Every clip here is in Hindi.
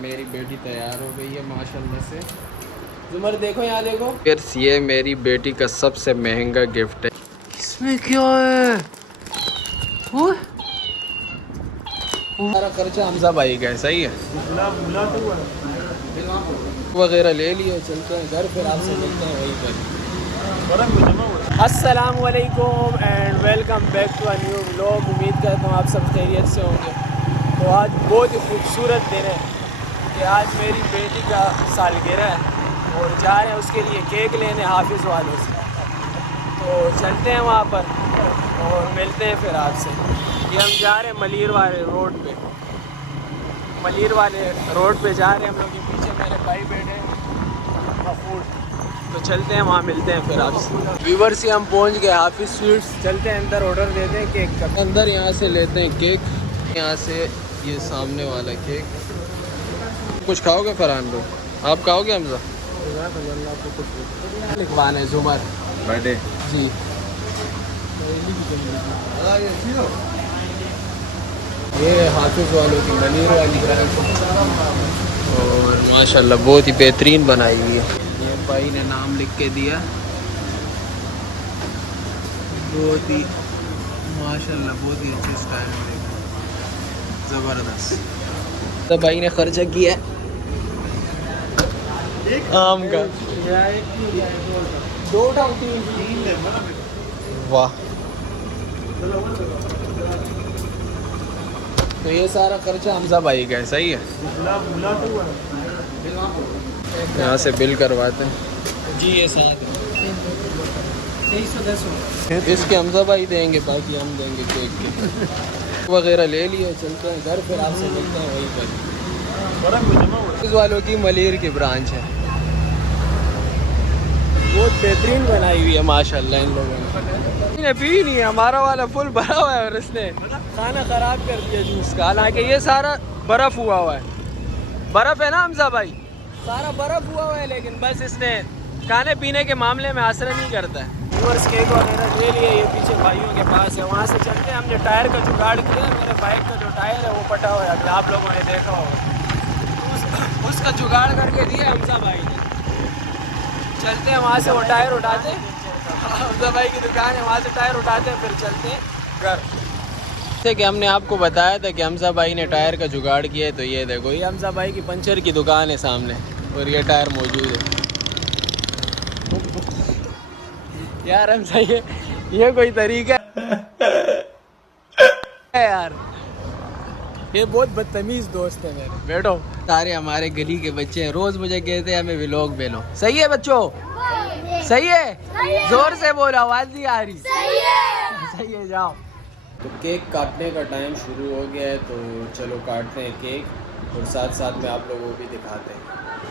मेरी बेटी तैयार हो गई है माशाल्लाह से। जुमर देखो यहाँ देखो, फिर ये मेरी बेटी का सबसे महंगा गिफ्ट है। इसमें क्या है? सारा खर्चा हमजा भाई का है, सही है। वगैरह ले लिए, चलते हैं घर, फिर आपसे मिलते हैं वहीं पर। अस्सलाम वालेकुम and welcome back to a new vlog. उम्मीद करता हूँ आप सब खैरियत से होंगे। तो आज बहुत ही खूबसूरत दिन है कि आज मेरी बेटी का सालगिरह है और जा रहे हैं उसके लिए केक लेने हाफिज़ वालों से। तो चलते हैं वहाँ पर और मिलते हैं फिर आपसे। ये हम जा रहे हैं मलिर वाले रोड पे, मलिर वाले रोड पे जा रहे हैं हम लोग। के पीछे मेरे भाई बैठे हैं मफूर। तो चलते हैं वहाँ, मिलते हैं फिर आपसे। व्यूवर से हम पहुँच गए हाफिज़ स्वीट्स। चलते हैं अंदर, ऑर्डर देते हैं केक का। अंदर यहाँ से लेते हैं केक, यहाँ से ये सामने वाला केक। कुछ खाओगे फरहान लोग? आप खाओगे हमजा? लिखवाना है जुमर बर्थडे जी। ये हाफिज़ वालों की मलिर वाली ब्रांच और माशाल्लाह बहुत ही बेहतरीन बनाई हुई है। ये भाई ने नाम लिख के दिया, बहुत ही माशाल्लाह बहुत ही अच्छे स्टाइल में, ज़बरदस्त। तो भाई ने खर्चा किया आम का, दो उठाओ तीन। वाह, तो ये सारा खर्चा हमजा भाई का है, सही है। यहाँ से बिल करवाते हैं जी। ये साथ 2310 इसके हमजा भाई देंगे, बाकी हम देंगे केक के। वगैरह ले लिए, चलते हैं घर, फिर आपसे मिलते हैं वहीं पर। इस वालों की मलिर की ब्रांच है, बहुत बेहतरीन बनाई हुई है माशाल्लाह। इन लोगों ने पी नहीं है, हमारा वाला फुल भरा हुआ है और इसने खाना ख़राब कर दिया जूस का। हालांकि ये सारा बर्फ़ हुआ हुआ है, बर्फ़ है ना हमजा भाई, सारा बर्फ़ हुआ हुआ है, लेकिन बस इसने खाने पीने के मामले में असर नहीं करता है। व्यूअर्स केक वगैरह ले लिए, ये पीछे भाइयों के पास है, वहाँ से चलते हैं। हमने टायर का जुगाड़ किया, मेरे बाइक का जो टायर है वो फटा हुआ है, अगर आप लोगों ने देखा होगा। उसका जुगाड़ करके दिया हमजा भाई ने। चलते हैं वहाँ से, वो टायर उठाते हैं, हमजा भाई की दुकान है, वहाँ से टायर उठाते हैं, फिर चलते हैं घर। जैसे कि हमने आपको बताया था कि हमजा भाई ने टायर का जुगाड़ किया है, तो ये देखो, ये हमजा भाई की पंचर की दुकान है सामने और ये टायर मौजूद है। यार हमजा ये कोई तरीका है यार, ये बहुत बदतमीज़ दोस्त है मेरे। बैठो, सारे हमारे गली के बच्चे हैं, रोज़ मुझे कहते हैं हमें व्लॉग भेजो। सही है बच्चों? सही है? जोर से बोलो, आवाज़ नहीं आ रही। सही है, जाओ। तो केक काटने का टाइम शुरू हो गया है, तो चलो काटते हैं केक और साथ साथ में आप लोगों को भी दिखाते हैं।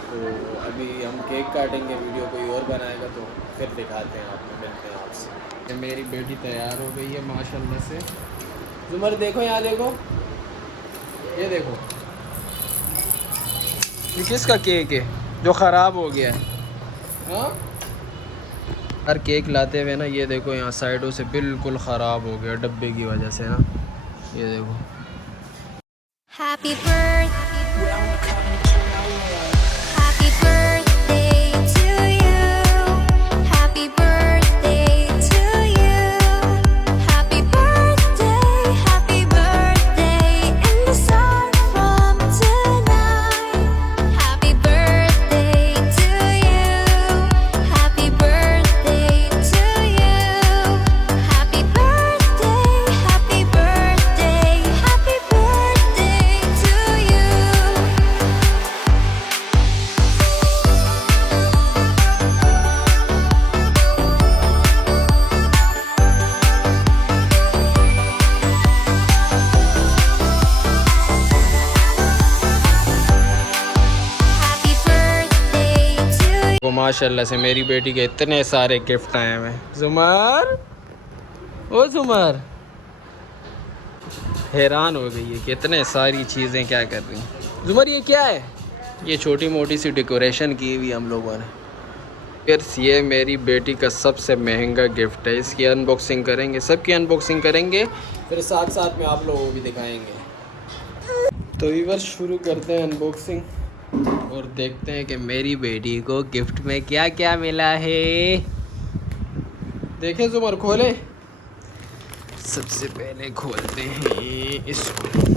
तो अभी हम केक काटेंगे, वीडियो कोई और बनाएगा तो फिर दिखाते हैं आपको, मिलते हैं आपसे। मेरी बेटी तैयार हो गई है माशाल्लाह से। जुमर देखो यहाँ देखो, ये देखो, ये किसका केक है जो ख़राब हो गया है? हाँ, हर केक लाते हुए ना, ये देखो यहाँ साइडों से बिल्कुल ख़राब हो गया डब्बे की वजह से ना, ये देखो। Happy birthday, happy birthday to you, happy birthday to you, happy birthday in the sun from tonight, happy birthday to you, happy birthday to you, happy birthday, happy birthday, happy birthday to you. Happy birthday to you. वो माशाल्लाह से मेरी बेटी के इतने सारे गिफ्ट आए हुए हैं। जुमर, ओ जुमर हैरान हो गई है कि इतने सारी चीज़ें क्या कर रही हैं। जुमर ये क्या है? ये छोटी मोटी सी डेकोरेशन की हुई हम लोगों ने। फिर ये मेरी बेटी का सबसे महंगा गिफ्ट है, इसकी अनबॉक्सिंग करेंगे, सबकी अनबॉक्सिंग करेंगे, फिर साथ साथ में आप लोगों को भी दिखाएंगे। तो व्यूअर्स शुरू करते हैं अनबॉक्सिंग और देखते हैं कि मेरी बेटी को गिफ्ट में क्या क्या मिला है। देखें जुमर, खोलें। सबसे पहले खोलते हैं इसको।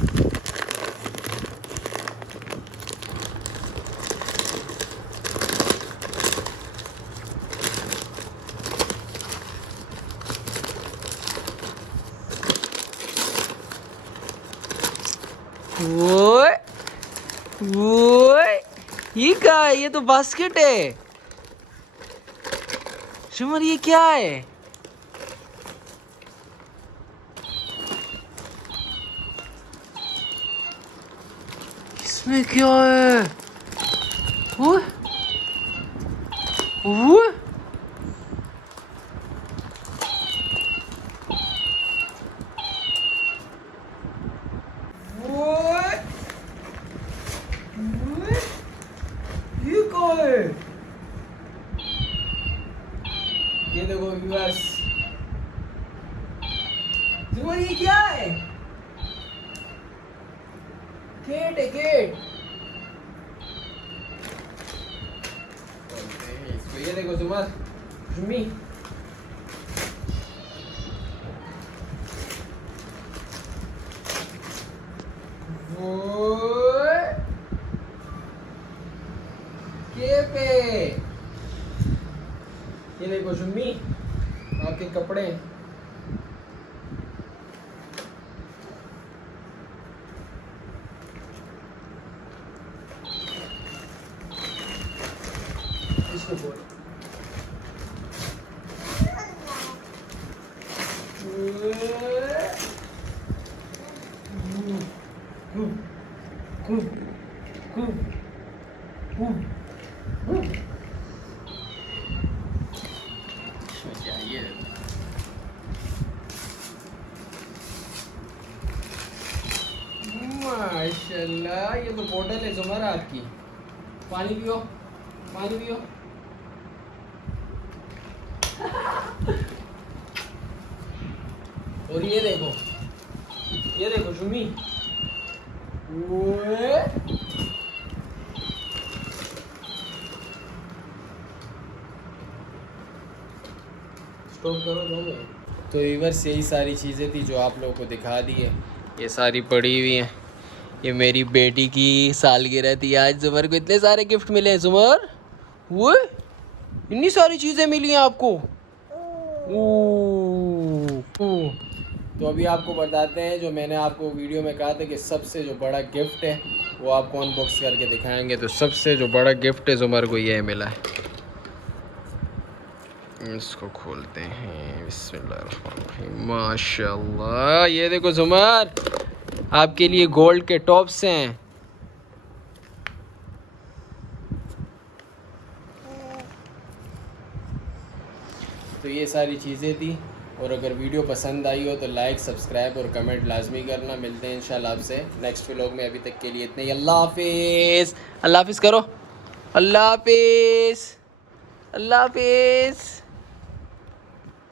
ओए ओए, ये क्या है? ये तो बास्केट है। शुमर ये क्या है? इसमें क्या है? ओए ओए, ये क्या है? ये देखो व्यूअर्स, देखो ये क्या है? गेट है, गेट। इसको ये देखो जुमर, जुम्मी, ये देखो जुम्मी, आपके कपड़े। इसको बोल। माशाल्लाह, ये तो बोतल है जुमर आपकी। पानी पियो, पानी पियो। और ये देखो जुम्मी, ओए स्टॉप करो दोनों। तो व्यूअर्स यही सारी चीज़ें थी जो आप लोगों को दिखा दी है। ये सारी पड़ी हुई हैं। ये मेरी बेटी की सालगिरह थी आज। जुमर को इतने सारे गिफ्ट मिले हैं। जुमर, वो इतनी सारी चीज़ें मिली हैं आपको। तो अभी आपको बताते हैं जो मैंने आपको वीडियो में कहा था कि सबसे जो बड़ा गिफ्ट है वो आपको अनबॉक्स करके दिखाएंगे। तो सबसे जो बड़ा गिफ्ट है जुमर को ये मिला है। इसको खोलते हैं। बिस्मिल्लाह, माशाल्लाह। ये देखो जुमर, आपके लिए गोल्ड के टॉप्स हैं। तो ये सारी चीज़ें थी। और अगर वीडियो पसंद आई हो तो लाइक, सब्सक्राइब और कमेंट लाजमी करना। मिलते हैं इंशाल्लाह आपसे नेक्स्ट व्लॉग में। अभी तक के लिए इतने ही। अल्लाह हाफिज़। अल्लाह हाफिज़ करो। अल्लाह हाफिज़, अल्लाह हाफिज़।